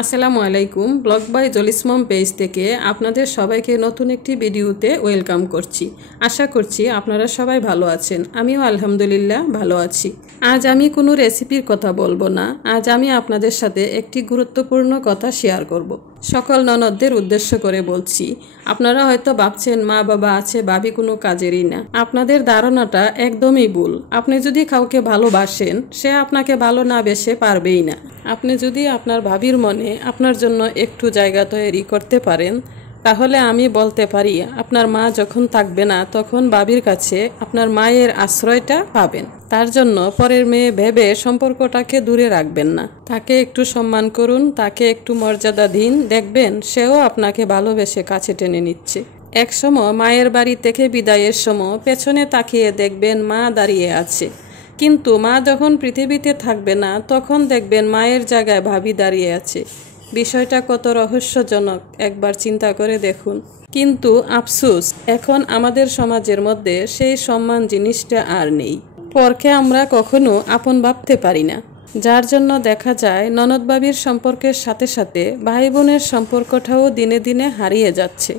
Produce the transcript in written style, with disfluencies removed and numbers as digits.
আসসালামু আলাইকুম। Blog by জলিস মম পেজ থেকে আপনাদের সবাইকে নতুন একটি ভিডিওতে ওয়েলকাম করছি। আশা করছি আপনারা সবাই ভালো আছেন। আমিও আলহামদুলিল্লাহ ভালো আছি। আজ আমি কোনো রেসিপির কথা বলবো না, আজ আমি আপনাদের সাথে একটি গুরুত্বপূর্ণ কথা শেয়ার করব। সকল ননদদের উদ্দেশ্য করে বলছি। আপনারা হয়তো ভাবছেন মা বাবা আছে, ভাবি কোনো কাজেরই না। আপনাদের ধারণাটা একদমই ভুল। আপনি যদি কাউকে ভালোবাসেন, সে আপনাকে ভালো না বেসে পারবেই না। আপনি যদি আপনার ভাবির মনে আপনার জন্য একটু জায়গা তৈরি করতে পারেন, তাহলে আমি বলতে পারি আপনার মা যখন থাকবে না তখন ভাবির কাছে আপনার মায়ের আশ্রয়টা পাবেন। তার জন্য পরের মেয়ে ভেবে সম্পর্কটাকে দূরে রাখবেন না। তাকে একটু সম্মান করুন, তাকে একটু মর্যাদা দিন, দেখবেন সেও আপনাকে ভালোবেসে কাছে টেনে নিচ্ছে। এক সময় মায়ের বাড়ি থেকে বিদায়ের সময় পেছনে তাকিয়ে দেখবেন মা দাঁড়িয়ে আছে, কিন্তু মা যখন পৃথিবীতে থাকবে না তখন দেখবেন মায়ের জায়গায় ভাবি দাঁড়িয়ে আছে। বিষয়টা কত রহস্যজনক একবার চিন্তা করে দেখুন। কিন্তু আফসোস, এখন আমাদের সমাজের মধ্যে সেই সম্মান জিনিসটা আর নেই। পরকে আমরা কখনো আপন ভাবতে পারি না, যার জন্য দেখা যায় ননদ ভাবির সম্পর্কের সাথে সাথে ভাই বোনের সম্পর্কটাও দিনে দিনে হারিয়ে যাচ্ছে।